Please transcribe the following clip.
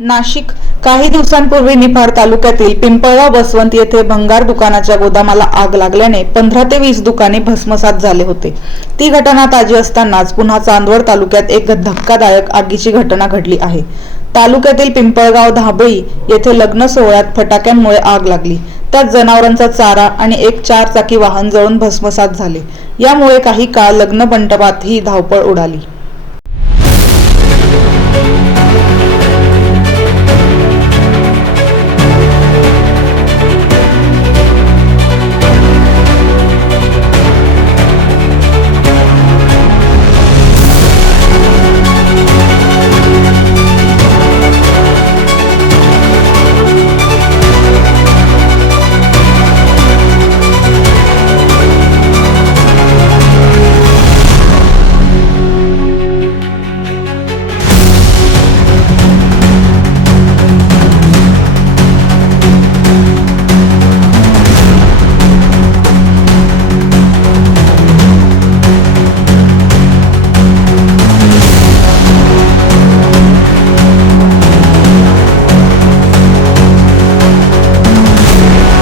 नाशिक. काही दिवसांपूर्वी निफाड तालुक्यातील पिंपळगाव बसवंत येथे भंगार दुकानाच्या गोदामाला आग लागल्याने पंधरा ते वीस दुकाने भस्मसात झाले होते. ती घटना ताजी असतानाच पुन्हा चांदवड तालुक्यात एक धक्कादायक आगीची घटना घडली आहे. तालुक्यातील पिंपळगाव धाबळी येथे लग्न सोहळ्यात फटाक्यांमुळे आग लागली. त्यात जनावरांचा चारा आणि एक चार चाकी वाहन जळून भस्मसात झाले. यामुळे काही काळ लग्न मंडपात ही धावपळ उडाली.